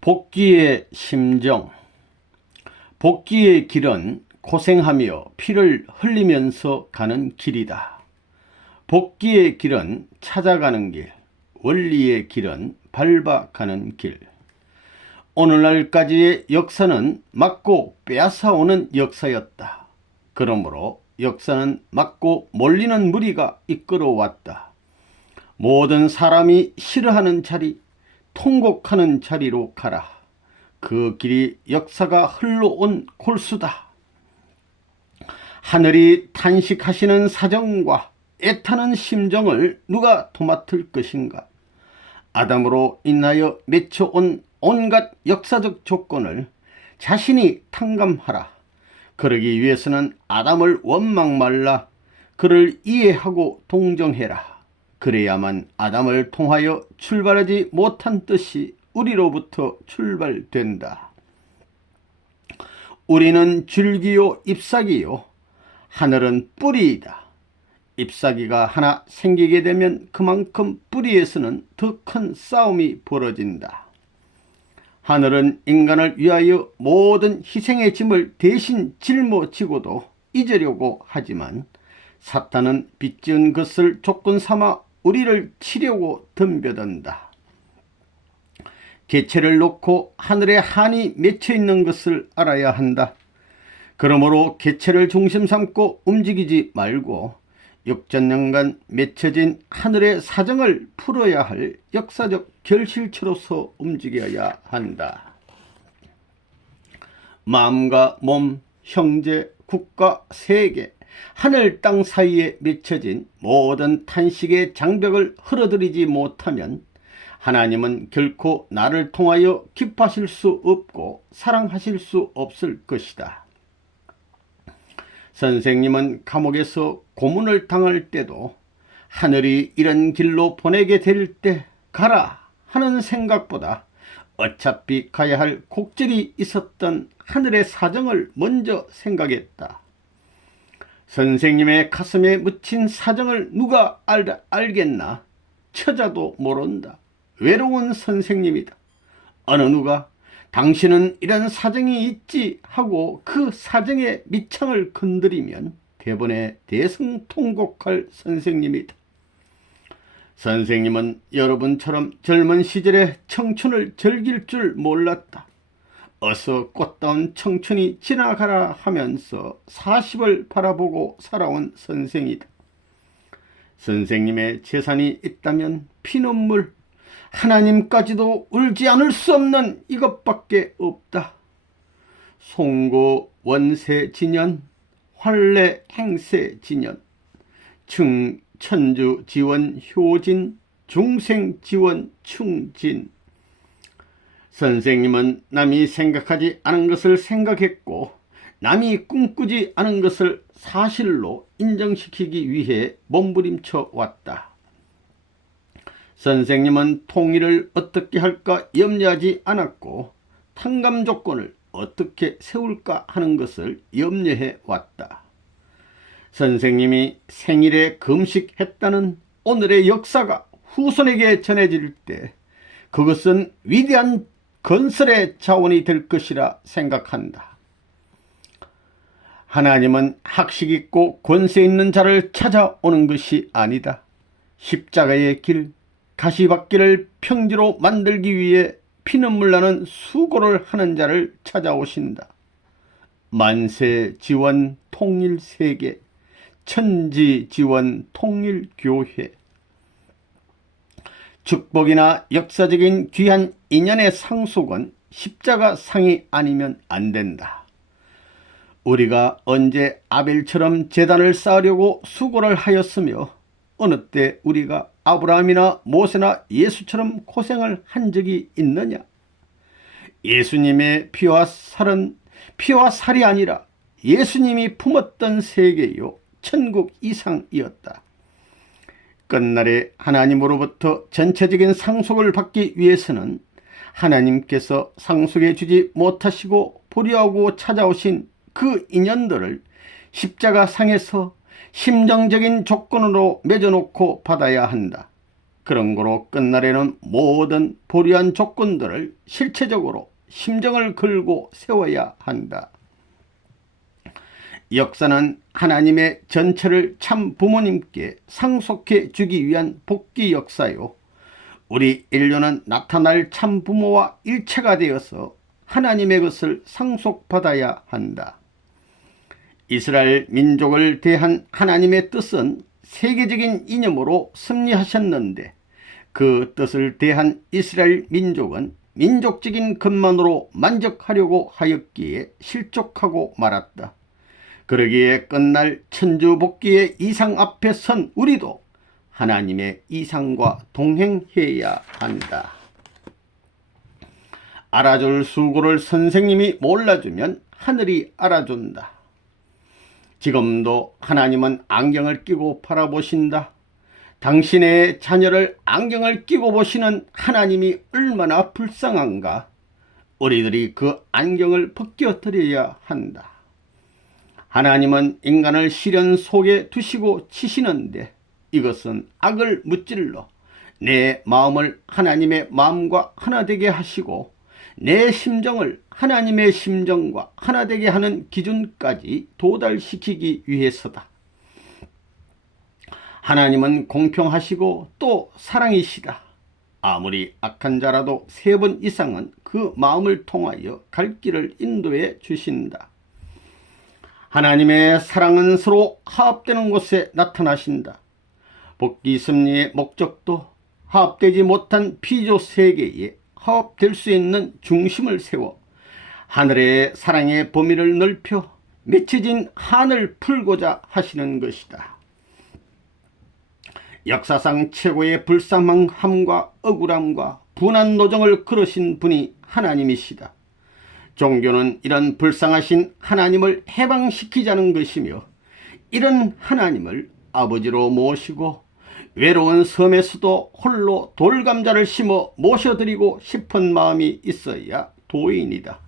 복귀의 심정. 복귀의 길은 고생하며 피를 흘리면서 가는 길이다. 복귀의 길은 찾아가는 길, 원리의 길은 밟아가는 길. 오늘날까지의 역사는 맞고 빼앗아오는 역사였다. 그러므로 역사는 맞고 몰리는 무리가 이끌어왔다. 모든 사람이 싫어하는 자리, 통곡하는 자리로 가라. 그 길이 역사가 흘러온 골수다. 하늘이 탄식하시는 사정과 애타는 심정을 누가 도맡을 것인가? 아담으로 인하여 맺혀온 온갖 역사적 조건을 자신이 탕감하라. 그러기 위해서는 아담을 원망 말라. 그를 이해하고 동정해라. 그래야만 아담을 통하여 출발하지 못한 뜻이 우리로부터 출발된다. 우리는 줄기요 잎사귀요, 하늘은 뿌리이다. 잎사귀가 하나 생기게 되면 그만큼 뿌리에서는 더 큰 싸움이 벌어진다. 하늘은 인간을 위하여 모든 희생의 짐을 대신 짊어지고도 잊으려고 하지만 사탄은 빚지은 것을 조건 삼아 우리를 치려고 덤벼든다. 개체를 놓고 하늘에 한이 맺혀 있는 것을 알아야 한다. 그러므로 개체를 중심 삼고 움직이지 말고 육천년간 맺혀진 하늘의 사정을 풀어야 할 역사적 결실체로서 움직여야 한다. 마음과 몸, 형제, 국가, 세계, 하늘 땅 사이에 맺혀진 모든 탄식의 장벽을 흐려들이지 못하면 하나님은 결코 나를 통하여 기뻐하실 수 없고 사랑하실 수 없을 것이다. 선생님은 감옥에서 고문을 당할 때도 하늘이 이런 길로 보내게 될 때 가라 하는 생각보다 어차피 가야 할 곡절이 있었던 하늘의 사정을 먼저 생각했다. 선생님의 가슴에 묻힌 사정을 누가 알겠나? 처자도 모른다. 외로운 선생님이다. 어느 누가 당신은 이런 사정이 있지 하고 그 사정의 밑창을 건드리면 대번에 대성통곡할 선생님이다. 선생님은 여러분처럼 젊은 시절에 청춘을 즐길 줄 몰랐다. 어서 꽃다운 청춘이 지나가라 하면서 40을 바라보고 살아온 선생이다. 선생님의 재산이 있다면 피눈물, 하나님까지도 울지 않을 수 없는 이것밖에 없다. 송고 원세진연, 활례 행세진연, 천주지원 효진, 중생지원 충진. 선생님은 남이 생각하지 않은 것을 생각했고 남이 꿈꾸지 않은 것을 사실로 인정시키기 위해 몸부림쳐 왔다. 선생님은 통일을 어떻게 할까 염려하지 않았고 탕감 조건을 어떻게 세울까 하는 것을 염려해 왔다. 선생님이 생일에 금식했다는 오늘의 역사가 후손에게 전해질 때 그것은 위대한 건설의 자원이 될 것이라 생각한다. 하나님은 학식 있고 권세 있는 자를 찾아오는 것이 아니다. 십자가의 길, 가시밭길을 평지로 만들기 위해 피눈물 나는 수고를 하는 자를 찾아오신다. 만세지원 통일세계, 천지지원 통일교회. 축복이나 역사적인 귀한 인연의 상속은 십자가 상이 아니면 안 된다. 우리가 언제 아벨처럼 제단을 쌓으려고 수고를 하였으며 어느 때 우리가 아브라함이나 모세나 예수처럼 고생을 한 적이 있느냐? 예수님의 피와 살이 아니라 예수님이 품었던 세계요 천국 이상이었다. 끝날에 하나님으로부터 전체적인 상속을 받기 위해서는 하나님께서 상속해 주지 못하시고 보류하고 찾아오신 그 인연들을 십자가 상에서 심정적인 조건으로 맺어놓고 받아야 한다. 그런 거로 끝날에는 모든 보류한 조건들을 실체적으로 심정을 걸고 세워야 한다. 역사는 하나님의 전체를 참 부모님께 상속해 주기 위한 복귀 역사요, 우리 인류는 나타날 참 부모와 일체가 되어서 하나님의 것을 상속받아야 한다. 이스라엘 민족을 대한 하나님의 뜻은 세계적인 이념으로 섭리하셨는데, 그 뜻을 대한 이스라엘 민족은 민족적인 것만으로 만족하려고 하였기에 실족하고 말았다. 그러기에 끝날 천주복귀의 이상 앞에 선 우리도 하나님의 이상과 동행해야 한다. 알아줄 수고를 선생님이 몰라주면 하늘이 알아준다. 지금도 하나님은 안경을 끼고 바라보신다. 당신의 자녀를 안경을 끼고 보시는 하나님이 얼마나 불쌍한가. 우리들이 그 안경을 벗겨드려야 한다. 하나님은 인간을 시련 속에 두시고 치시는데, 이것은 악을 무찔러 내 마음을 하나님의 마음과 하나 되게 하시고 내 심정을 하나님의 심정과 하나 되게 하는 기준까지 도달시키기 위해서다. 하나님은 공평하시고 또 사랑이시다. 아무리 악한 자라도 3번 이상은 그 마음을 통하여 갈 길을 인도해 주신다. 하나님의 사랑은 서로 화합되는 곳에 나타나신다. 복귀 섭리의 목적도 화합되지 못한 피조 세계에 화합될 수 있는 중심을 세워 하늘의 사랑의 범위를 넓혀 맺혀진 한을 풀고자 하시는 것이다. 역사상 최고의 불쌍함과 억울함과 분한 노정을 걸으신 분이 하나님이시다. 종교는 이런 불쌍하신 하나님을 해방시키자는 것이며, 이런 하나님을 아버지로 모시고 외로운 섬에서도 홀로 돌감자를 심어 모셔드리고 싶은 마음이 있어야 도인이다.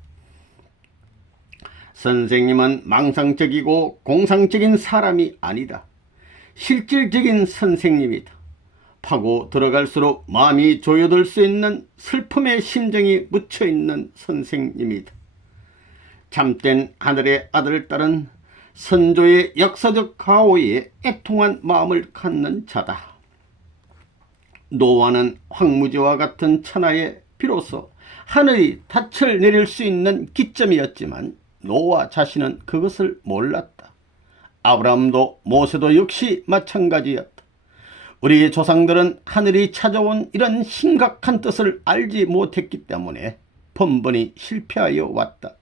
선생님은 망상적이고 공상적인 사람이 아니다. 실질적인 선생님이다. 파고 들어갈수록 마음이 조여들 수 있는 슬픔의 심정이 묻혀있는 선생님이다. 참된 하늘의 아들, 딸은 선조의 역사적 가오에 애통한 마음을 갖는 자다. 노아는 황무지와 같은 천하에 비로소 하늘이 닻을 내릴 수 있는 기점이었지만 노아 자신은 그것을 몰랐다. 아브라함도 모세도 역시 마찬가지였다. 우리 조상들은 하늘이 찾아온 이런 심각한 뜻을 알지 못했기 때문에 번번이 실패하여 왔다.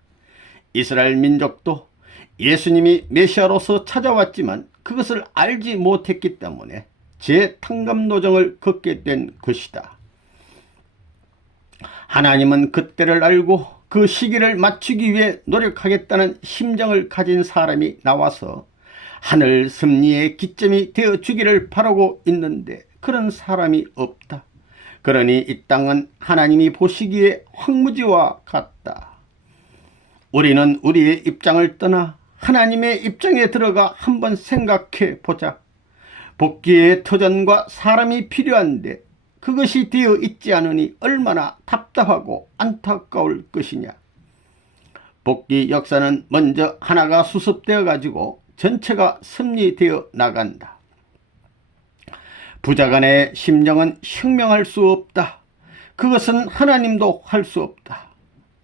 이스라엘 민족도 예수님이 메시아로서 찾아왔지만 그것을 알지 못했기 때문에 재탕감노정을 걷게 된 것이다. 하나님은 그때를 알고 그 시기를 맞추기 위해 노력하겠다는 심정을 가진 사람이 나와서 하늘 섭리의 기점이 되어 주기를 바라고 있는데 그런 사람이 없다. 그러니 이 땅은 하나님이 보시기에 황무지와 같다. 우리는 우리의 입장을 떠나 하나님의 입장에 들어가 한번 생각해 보자. 복귀의 터전과 사람이 필요한데 그것이 되어 있지 않으니 얼마나 답답하고 안타까울 것이냐. 복귀 역사는 먼저 하나가 수습되어 가지고 전체가 섭리되어 나간다. 부자간의 심정은 혁명할 수 없다. 그것은 하나님도 할 수 없다.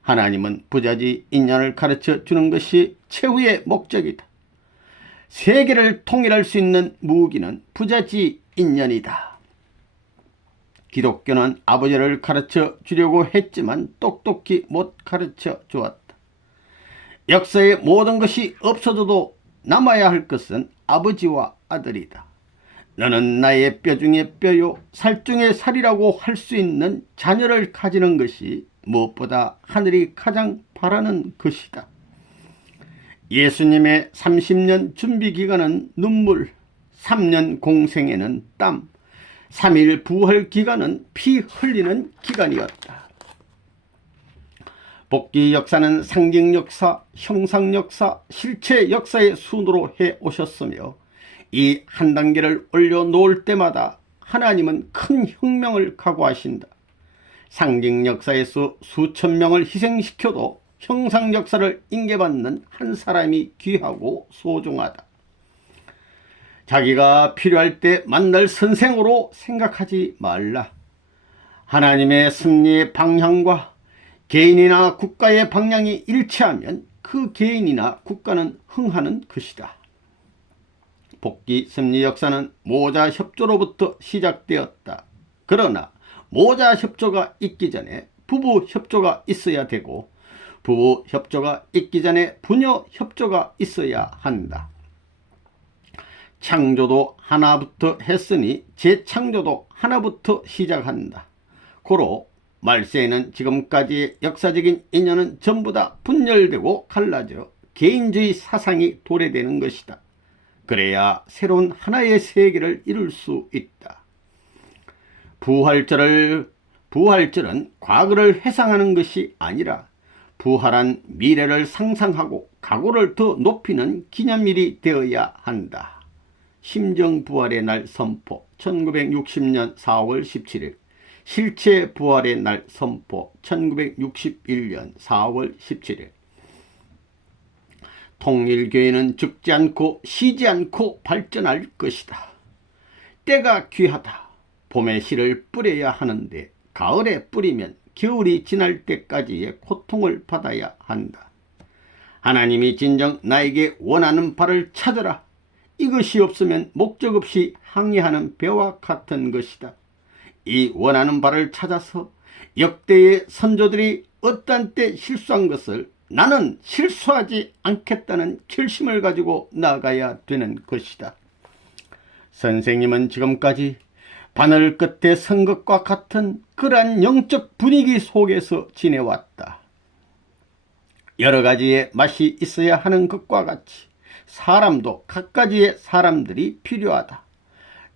하나님은 부자지 인연을 가르쳐 주는 것이 최후의 목적이다. 세계를 통일할 수 있는 무기는 부자지 인연이다. 기독교는 아버지를 가르쳐 주려고 했지만 똑똑히 못 가르쳐 주었다. 역사의 모든 것이 없어져도 남아야 할 것은 아버지와 아들이다. 너는 나의 뼈 중에 뼈요 살 중에 살이라고 할 수 있는 자녀를 가지는 것이 무엇보다 하늘이 가장 바라는 것이다. 예수님의 30년 준비기간은 눈물, 3년 공생에는 땀, 3일 부활 기간은 피 흘리는 기간이었다. 복귀 역사는 상징 역사, 형상 역사, 실체 역사의 순으로 해 오셨으며 이 한 단계를 올려놓을 때마다 하나님은 큰 혁명을 각오하신다. 상징 역사에서 수천 명을 희생시켜도 형상 역사를 인계받는 한 사람이 귀하고 소중하다. 자기가 필요할 때 만날 선생으로 생각하지 말라. 하나님의 승리의 방향과 개인이나 국가의 방향이 일치하면 그 개인이나 국가는 흥하는 것이다. 복귀 승리 역사는 모자 협조로부터 시작되었다. 그러나 모자 협조가 있기 전에 부부 협조가 있어야 되고, 부부 협조가 있기 전에 부녀 협조가 있어야 한다. 창조도 하나부터 했으니 재창조도 하나부터 시작한다. 고로 말세에는 지금까지의 역사적인 인연은 전부 다 분열되고 갈라져 개인주의 사상이 도래되는 것이다. 그래야 새로운 하나의 세계를 이룰 수 있다. 부활절은 과거를 회상하는 것이 아니라 부활한 미래를 상상하고 각오를 더 높이는 기념일이 되어야 한다. 심정부활의 날 선포 1960년 4월 17일, 실체 부활의 날 선포 1961년 4월 17일. 통일교회는 죽지 않고 쉬지 않고 발전할 것이다. 때가 귀하다. 봄에 씨를 뿌려야 하는데 가을에 뿌리면 겨울이 지날 때까지의 고통을 받아야 한다. 하나님이 진정 나에게 원하는 바를 찾으라. 이것이 없으면 목적 없이 항해하는 배와 같은 것이다. 이 원하는 바를 찾아서 역대의 선조들이 어떤 때 실수한 것을 나는 실수하지 않겠다는 결심을 가지고 나아가야 되는 것이다. 선생님은 지금까지 바늘 끝에 선 것과 같은 그러한 영적 분위기 속에서 지내왔다. 여러 가지의 맛이 있어야 하는 것과 같이 사람도 각가지의 사람들이 필요하다.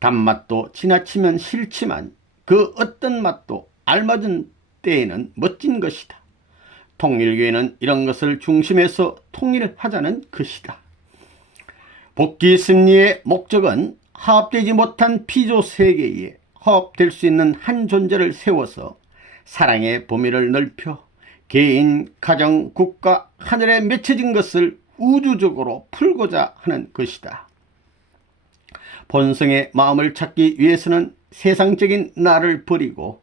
단맛도 지나치면 싫지만 그 어떤 맛도 알맞은 때에는 멋진 것이다. 통일교회는 이런 것을 중심에서 통일하자는 것이다. 복귀 승리의 목적은 화합되지 못한 피조 세계에 화합될 수 있는 한 존재를 세워서 사랑의 범위를 넓혀 개인, 가정, 국가, 하늘에 맺혀진 것을 우주적으로 풀고자 하는 것이다. 본성의 마음을 찾기 위해서는 세상적인 나를 버리고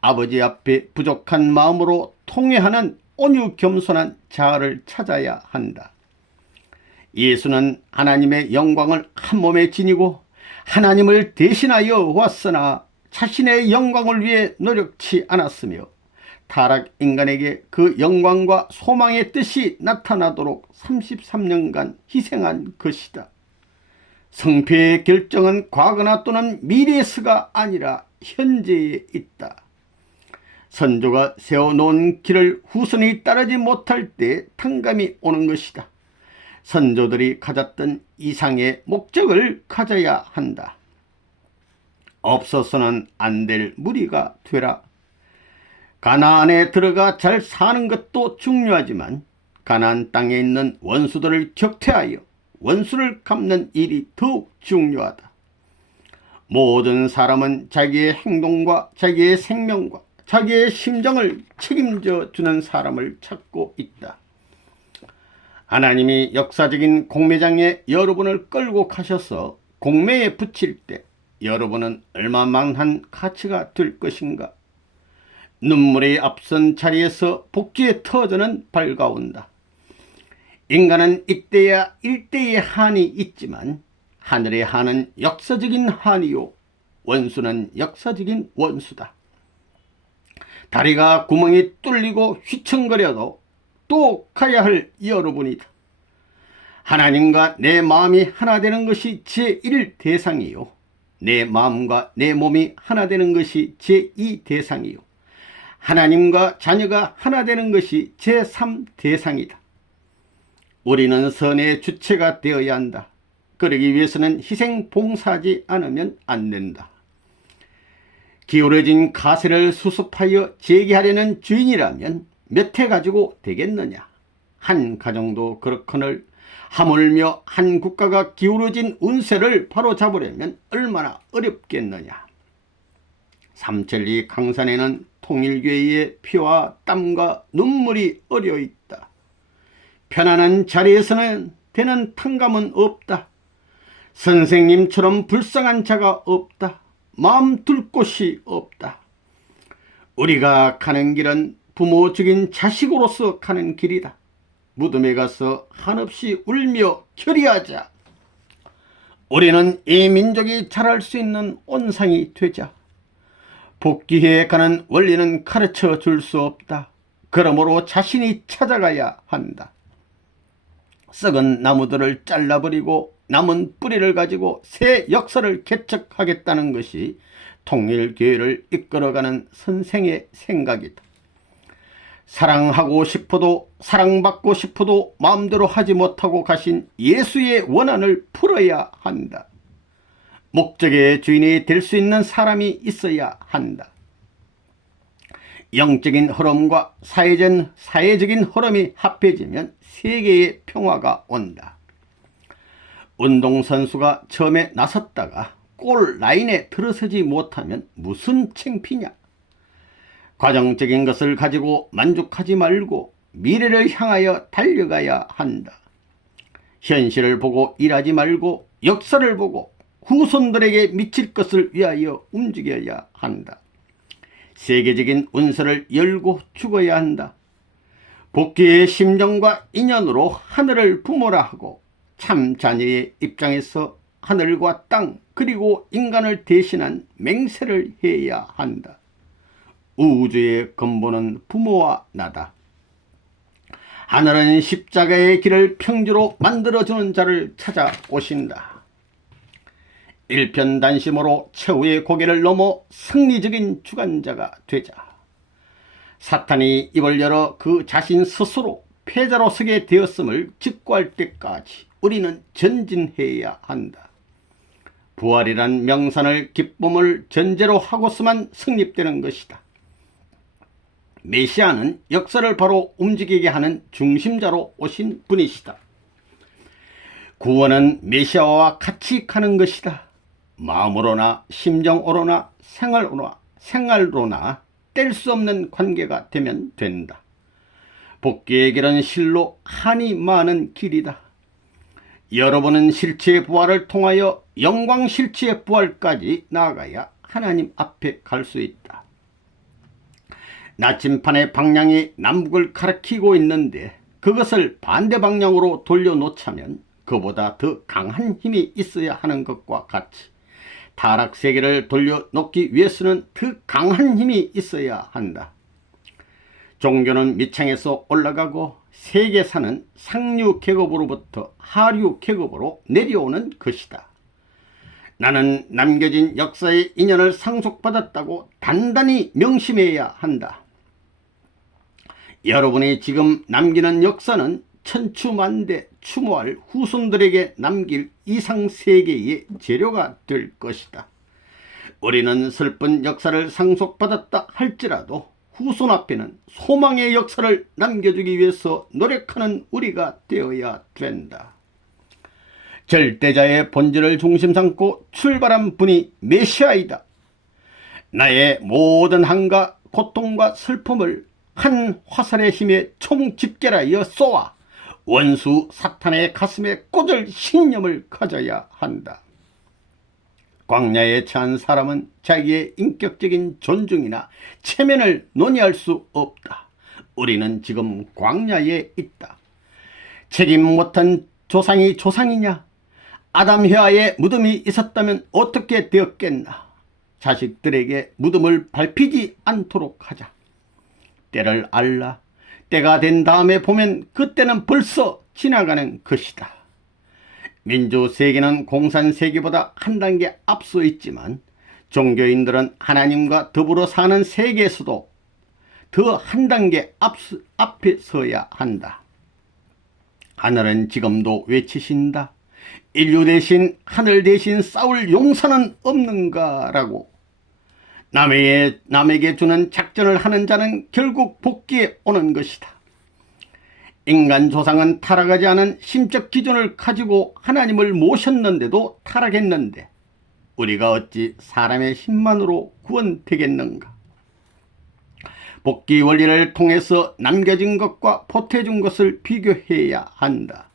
아버지 앞에 부족한 마음으로 통회하는 온유 겸손한 자아를 찾아야 한다. 예수는 하나님의 영광을 한 몸에 지니고 하나님을 대신하여 왔으나 자신의 영광을 위해 노력치 않았으며 타락 인간에게 그 영광과 소망의 뜻이 나타나도록 33년간 희생한 것이다. 성패의 결정은 과거나 또는 미래에서가 아니라 현재에 있다. 선조가 세워놓은 길을 후손이 따르지 못할 때 탕감이 오는 것이다. 선조들이 가졌던 이상의 목적을 가져야 한다. 없어서는 안 될 무리가 되라. 가나안에 들어가 잘 사는 것도 중요하지만 가나안 땅에 있는 원수들을 격퇴하여 원수를 갚는 일이 더욱 중요하다. 모든 사람은 자기의 행동과 자기의 생명과 자기의 심정을 책임져 주는 사람을 찾고 있다. 하나님이 역사적인 공매장에 여러분을 끌고 가셔서 공매에 붙일 때 여러분은 얼마만한 가치가 될 것인가? 눈물이 앞선 자리에서 복지의 터전은 밝아온다. 인간은 이때야 일대의 한이 있지만 하늘의 한은 역사적인 한이요 원수는 역사적인 원수다. 다리가 구멍이 뚫리고 휘청거려도 또 가야 할 여러분이다. 하나님과 내 마음이 하나 되는 것이 제1 대상이요 내 마음과 내 몸이 하나 되는 것이 제2 대상이요 하나님과 자녀가 하나 되는 것이 제3 대상이다. 우리는 선의 주체가 되어야 한다. 그러기 위해서는 희생 봉사하지 않으면 안 된다. 기울어진 가세를 수습하여 재기하려는 주인이라면 몇 해 가지고 되겠느냐. 한 가정도 그렇거늘 하물며 한 국가가 기울어진 운세를 바로잡으려면 얼마나 어렵겠느냐. 삼천리 강산에는 통일교회의 피와 땀과 눈물이 어려 있다. 편안한 자리에서는 되는 탕감은 없다. 선생님처럼 불쌍한 자가 없다. 마음 둘 곳이 없다. 우리가 가는 길은 부모 죽인 자식으로서 가는 길이다. 무덤에 가서 한없이 울며 결의하자. 우리는 이 민족이 자랄 수 있는 온상이 되자. 복귀해 가는 원리는 가르쳐 줄 수 없다. 그러므로 자신이 찾아가야 한다. 썩은 나무들을 잘라버리고 남은 뿌리를 가지고 새 역사를 개척하겠다는 것이 통일교회를 이끌어가는 선생의 생각이다. 사랑하고 싶어도 사랑받고 싶어도 마음대로 하지 못하고 가신 예수의 원한을 풀어야 한다. 목적의 주인이 될 수 있는 사람이 있어야 한다. 영적인 흐름과 사회적인 흐름이 합해지면 세계의 평화가 온다. 운동선수가 처음에 나섰다가 골 라인에 들어서지 못하면 무슨 창피냐. 과정적인 것을 가지고 만족하지 말고 미래를 향하여 달려가야 한다. 현실을 보고 일하지 말고 역사를 보고 후손들에게 미칠 것을 위하여 움직여야 한다. 세계적인 운서를 열고 죽어야 한다. 복귀의 심정과 인연으로 하늘을 부모라 하고 참 자녀의 입장에서 하늘과 땅 그리고 인간을 대신한 맹세를 해야 한다. 우주의 근본은 부모와 나다. 하늘은 십자가의 길을 평지로 만들어주는 자를 찾아오신다. 일편단심으로 최후의 고개를 넘어 승리적인 주관자가 되자. 사탄이 입을 열어 그 자신 스스로 패자로 서게 되었음을 직구할 때까지 우리는 전진해야 한다. 부활이란 명산을 기쁨을 전제로 하고서만 성립되는 것이다. 메시아는 역사를 바로 움직이게 하는 중심자로 오신 분이시다. 구원은 메시아와 같이 가는 것이다. 마음으로나 심정으로나 생활로나 뗄 수 없는 관계가 되면 된다. 복귀의 길은 실로 한이 많은 길이다. 여러분은 실체의 부활을 통하여 영광 실체의 부활까지 나아가야 하나님 앞에 갈 수 있다. 나침판의 방향이 남북을 가리키고 있는데 그것을 반대 방향으로 돌려놓자면 그보다 더 강한 힘이 있어야 하는 것과 같이 타락세계를 돌려놓기 위해서는 더 강한 힘이 있어야 한다. 종교는 밑창에서 올라가고 세계사는 상류 계급으로부터 하류 계급으로 내려오는 것이다. 나는 남겨진 역사의 인연을 상속받았다고 단단히 명심해야 한다. 여러분이 지금 남기는 역사는 천추만대 추모할 후손들에게 남길 이상세계의 재료가 될 것이다. 우리는 슬픈 역사를 상속받았다 할지라도 후손 앞에는 소망의 역사를 남겨주기 위해서 노력하는 우리가 되어야 된다. 절대자의 본질을 중심 삼고 출발한 분이 메시아이다. 나의 모든 한과 고통과 슬픔을 한 화살의 힘에 총집결하여 쏘아 원수 사탄의 가슴에 꽂을 신념을 가져야 한다. 광야에 처한 사람은 자기의 인격적인 존중이나 체면을 논의할 수 없다. 우리는 지금 광야에 있다. 책임 못한 조상이 조상이냐? 아담 해와의 무덤이 있었다면 어떻게 되었겠나? 자식들에게 무덤을 밟히지 않도록 하자. 때를 알라. 때가 된 다음에 보면 그때는 벌써 지나가는 것이다. 민주세계는 공산세계보다 한 단계 앞서 있지만 종교인들은 하나님과 더불어 사는 세계에서도 더 한 단계 앞에 서야 한다. 하늘은 지금도 외치신다. 인류 대신 하늘 대신 싸울 용사는 없는가라고. 남에게 주는 작전을 하는 자는 결국 복귀에 오는 것이다. 인간 조상은 타락하지 않은 심적 기준을 가지고 하나님을 모셨는데도 타락했는데 우리가 어찌 사람의 힘만으로 구원되겠는가? 복귀 원리를 통해서 남겨진 것과 보태준 것을 비교해야 한다.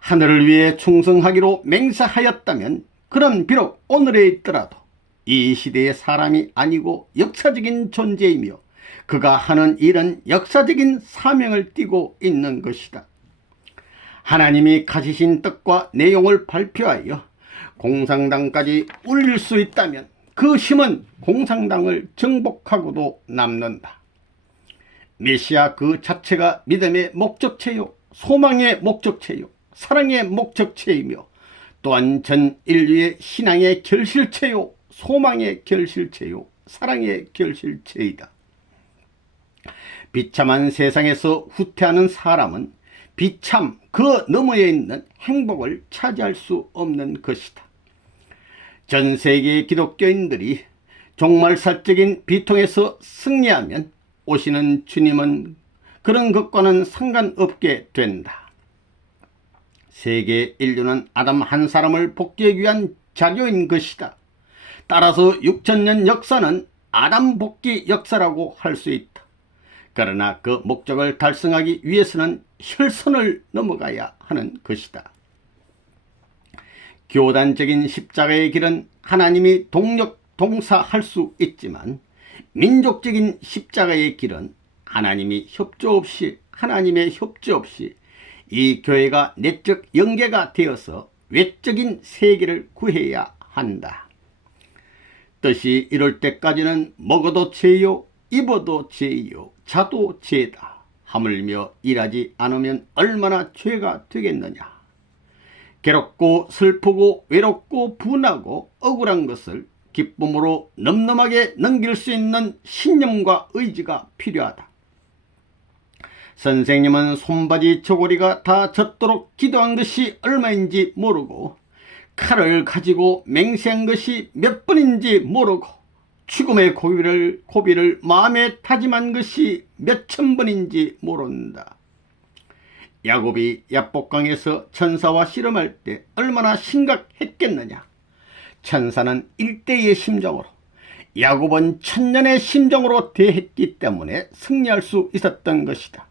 하늘을 위해 충성하기로 맹세하였다면 그럼 비록 오늘에 있더라도 이 시대의 사람이 아니고 역사적인 존재이며 그가 하는 일은 역사적인 사명을 띠고 있는 것이다. 하나님이 가지신 뜻과 내용을 발표하여 공산당까지 울릴 수 있다면 그 힘은 공산당을 정복하고도 남는다. 메시아 그 자체가 믿음의 목적체요, 소망의 목적체요, 사랑의 목적체이며 또한 전 인류의 신앙의 결실체요, 소망의 결실체요, 사랑의 결실체이다. 비참한 세상에서 후퇴하는 사람은 비참 그 너머에 있는 행복을 차지할 수 없는 것이다. 전 세계의 기독교인들이 종말살적인 비통에서 승리하면 오시는 주님은 그런 것과는 상관없게 된다. 세계 인류는 아담 한 사람을 복귀하기 위한 자료인 것이다. 따라서 6천년 역사는 아담 복귀 역사라고 할 수 있다. 그러나 그 목적을 달성하기 위해서는 혈선을 넘어가야 하는 것이다. 교단적인 십자가의 길은 하나님이 동사할 수 있지만 민족적인 십자가의 길은 하나님의 협조 없이 이 교회가 내적 연계가 되어서 외적인 세계를 구해야 한다. 뜻이 이럴 때까지는 먹어도 죄요, 입어도 죄요, 자도 죄다. 하물며 일하지 않으면 얼마나 죄가 되겠느냐. 괴롭고 슬프고 외롭고 분하고 억울한 것을 기쁨으로 넘넘하게 넘길 수 있는 신념과 의지가 필요하다. 선생님은 손바지 저고리가 다 젖도록 기도한 것이 얼마인지 모르고 칼을 가지고 맹세한 것이 몇 번인지 모르고 죽음의 고비를 마음에 다짐한 것이 몇천 번인지 모른다. 야곱이 야복강에서 천사와 씨름할 때 얼마나 심각했겠느냐. 천사는 1대의 심정으로, 야곱은 1000년의 심정으로 대했기 때문에 승리할 수 있었던 것이다.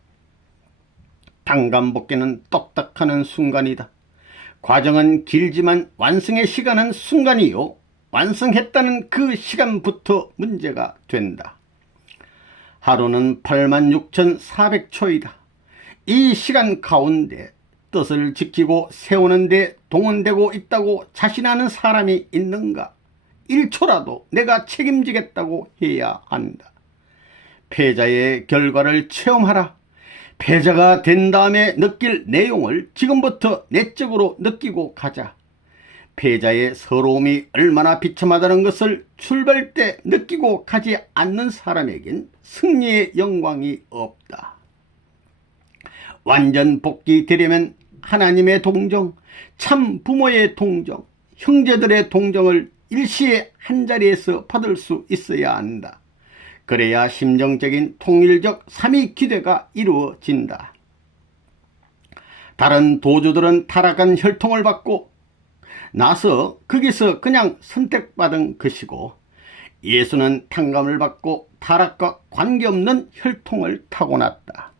당간복귀는 똑딱하는 순간이다. 과정은 길지만 완성의 시간은 순간이요, 완성했다는 그 시간부터 문제가 된다. 하루는 86,400초이다. 이 시간 가운데 뜻을 지키고 세우는 데 동원되고 있다고 자신하는 사람이 있는가? 1초라도 내가 책임지겠다고 해야 한다. 패자의 결과를 체험하라. 패자가 된 다음에 느낄 내용을 지금부터 내적으로 느끼고 가자. 패자의 서러움이 얼마나 비참하다는 것을 출발 때 느끼고 가지 않는 사람에겐 승리의 영광이 없다. 완전 복귀되려면 하나님의 동정, 참 부모의 동정, 형제들의 동정을 일시에 한자리에서 받을 수 있어야 한다. 그래야 심정적인 통일적 삼위 기대가 이루어진다. 다른 도주들은 타락한 혈통을 받고 나서 거기서 그냥 선택받은 것이고, 예수는 탕감을 받고 타락과 관계없는 혈통을 타고났다.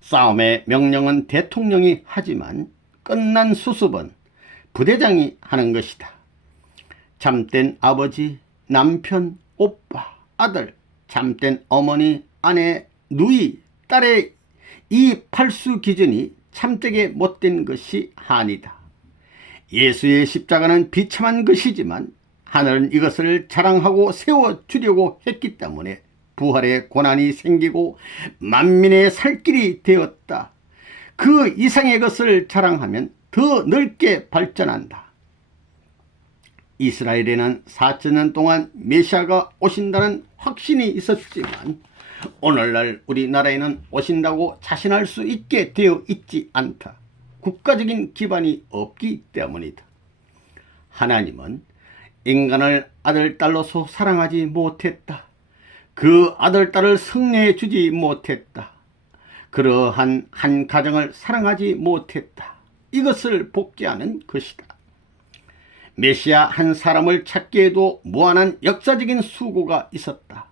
싸움의 명령은 대통령이 하지만 끝난 수습은 부대장이 하는 것이다. 참된 아버지, 남편, 오빠, 아들, 참된 어머니, 아내, 누이, 딸의 이 팔수 기준이 참되게 못된 것이 한이다. 예수의 십자가는 비참한 것이지만 하늘은 이것을 자랑하고 세워주려고 했기 때문에 부활의 고난이 생기고 만민의 살 길이 되었다. 그 이상의 것을 자랑하면 더 넓게 발전한다. 이스라엘에는 4천년 동안 메시아가 오신다는 확신이 있었지만 오늘날 우리나라에는 오신다고 자신할 수 있게 되어 있지 않다. 국가적인 기반이 없기 때문이다. 하나님은 인간을 아들, 딸로서 사랑하지 못했다. 그 아들, 딸을 성내해 주지 못했다. 그러한 한 가정을 사랑하지 못했다. 이것을 복귀하는 것이다. 메시아 한 사람을 찾기에도 무한한 역사적인 수고가 있었다.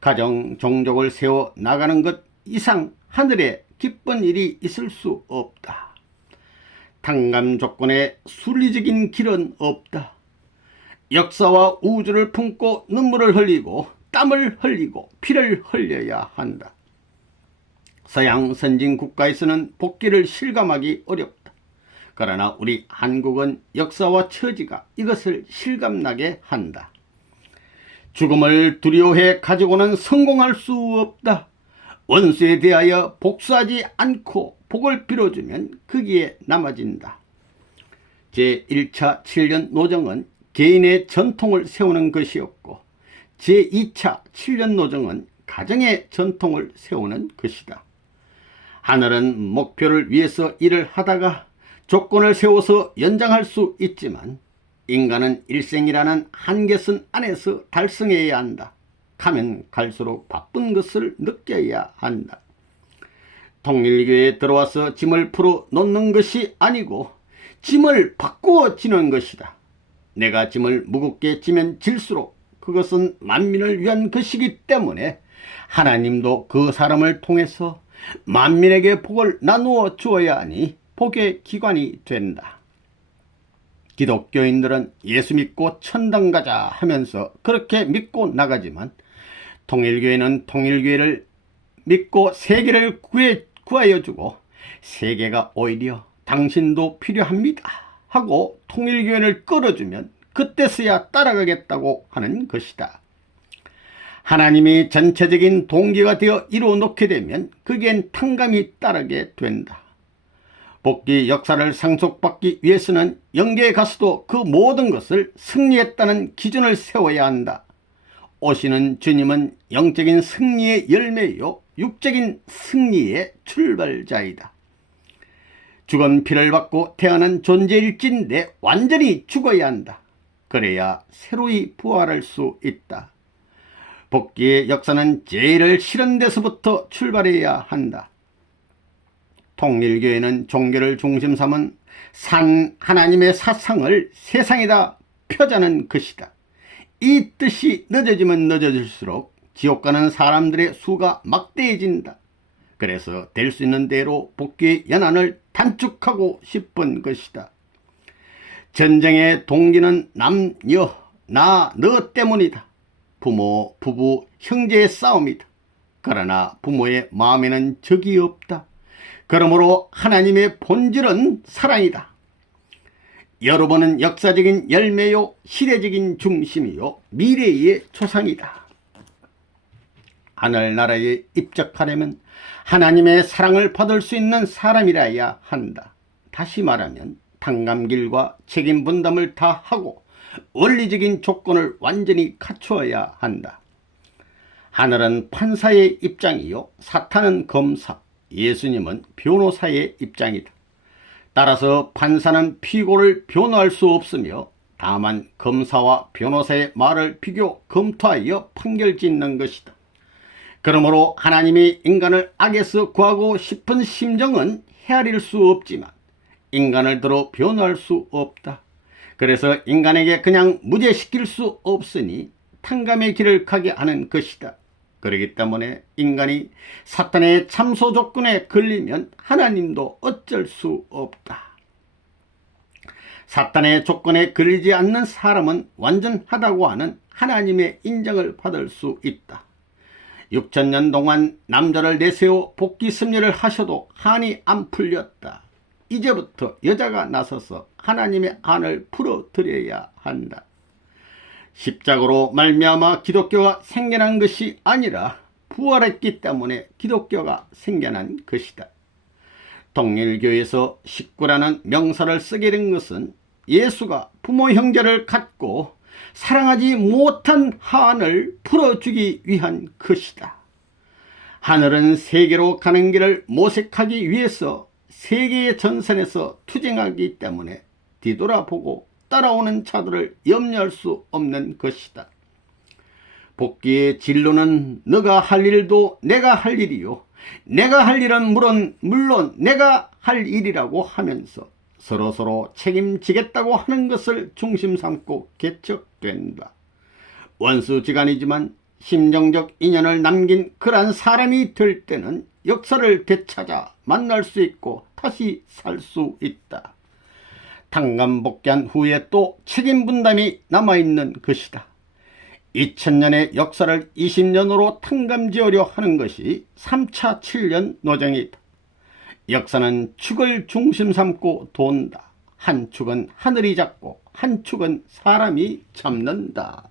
가정, 종족을 세워 나가는 것 이상 하늘에 기쁜 일이 있을 수 없다. 탕감 조건에 순리적인 길은 없다. 역사와 우주를 품고 눈물을 흘리고 땀을 흘리고 피를 흘려야 한다. 서양 선진 국가에서는 복귀를 실감하기 어렵다. 그러나 우리 한국은 역사와 처지가 이것을 실감나게 한다. 죽음을 두려워해 가지고는 성공할 수 없다. 원수에 대하여 복수하지 않고 복을 빌어주면 거기에 남아진다. 제1차 7년 노정은 개인의 전통을 세우는 것이었고 제2차 7년 노정은 가정의 전통을 세우는 것이다. 하늘은 목표를 위해서 일을 하다가 조건을 세워서 연장할 수 있지만 인간은 일생이라는 한계선 안에서 달성해야 한다. 가면 갈수록 바쁜 것을 느껴야 한다. 통일교에 들어와서 짐을 풀어 놓는 것이 아니고 짐을 바꾸어 지는 것이다. 내가 짐을 무겁게 지면 질수록 그것은 만민을 위한 것이기 때문에 하나님도 그 사람을 통해서 만민에게 복을 나누어 주어야 하니 복의 기관이 된다. 기독교인들은 예수 믿고 천당 가자 하면서 그렇게 믿고 나가지만 통일교회는 통일교회를 믿고 세계를 구하여 주고 세계가 오히려 당신도 필요합니다 하고 통일교회를 끌어주면 그때서야 따라가겠다고 하는 것이다. 하나님이 전체적인 동기가 되어 이루어 놓게 되면 그겐 탕감이 따르게 된다. 복귀 역사를 상속받기 위해서는 영계에 가서도 그 모든 것을 승리했다는 기준을 세워야 한다. 오시는 주님은 영적인 승리의 열매요 육적인 승리의 출발자이다. 죽은 피를 받고 태어난 존재일진데 완전히 죽어야 한다. 그래야 새로이 부활할 수 있다. 복귀의 역사는 제일 싫은 데서부터 출발해야 한다. 통일교회는 종교를 중심 삼은 하나님의 사상을 세상에다 펴자는 것이다. 이 뜻이 늦어지면 늦어질수록 지옥 가는 사람들의 수가 막대해진다. 그래서 될 수 있는 대로 복귀의 연한을 단축하고 싶은 것이다. 전쟁의 동기는 남녀, 나, 너 때문이다. 부모, 부부, 형제의 싸움이다. 그러나 부모의 마음에는 적이 없다. 그러므로 하나님의 본질은 사랑이다. 여러분은 역사적인 열매요, 시대적인 중심이요, 미래의 조상이다. 하늘나라에 입적하려면 하나님의 사랑을 받을 수 있는 사람이라야 한다. 다시 말하면 탕감길과 책임 분담을 다 하고 원리적인 조건을 완전히 갖추어야 한다. 하늘은 판사의 입장이요, 사탄은 검사, 예수님은 변호사의 입장이다. 따라서 판사는 피고를 변호할 수 없으며 다만 검사와 변호사의 말을 비교 검토하여 판결 짓는 것이다. 그러므로 하나님이 인간을 악에서 구하고 싶은 심정은 헤아릴 수 없지만 인간을 들어 변호할 수 없다. 그래서 인간에게 그냥 무죄시킬 수 없으니 탕감의 길을 가게 하는 것이다. 그렇기 때문에 인간이 사탄의 참소 조건에 걸리면 하나님도 어쩔 수 없다. 사탄의 조건에 걸리지 않는 사람은 완전하다고 하는 하나님의 인정을 받을 수 있다. 6000년 동안 남자를 내세워 복귀 섭리를 하셔도 한이 안 풀렸다. 이제부터 여자가 나서서 하나님의 한을 풀어드려야 한다. 십자가로 말미암아 기독교가 생겨난 것이 아니라 부활했기 때문에 기독교가 생겨난 것이다. 통일교에서 식구라는 명사를 쓰게 된 것은 예수가 부모 형제를 갖고 사랑하지 못한 한을 풀어주기 위한 것이다. 하늘은 세계로 가는 길을 모색하기 위해서 세계의 전선에서 투쟁하기 때문에 뒤돌아보고 따라오는 자들을 염려할 수 없는 것이다. 복귀의 진로는 너가 할 일도 내가 할 일이요, 내가 할 일은 물론 내가 할 일이라고 하면서 서로서로 책임지겠다고 하는 것을 중심 삼고 개척된다. 원수지간이지만 심정적 인연을 남긴 그러한 사람이 될 때는 역사를 되찾아 만날 수 있고 다시 살 수 있다. 당감복귀한 후에 또 책임 분담이 남아있는 것이다. 2000년의 역사를 20년으로 탕감지으려 하는 것이 3차 7년 노정이다. 역사는 축을 중심 삼고 돈다. 한 축은 하늘이 잡고 한 축은 사람이 잡는다.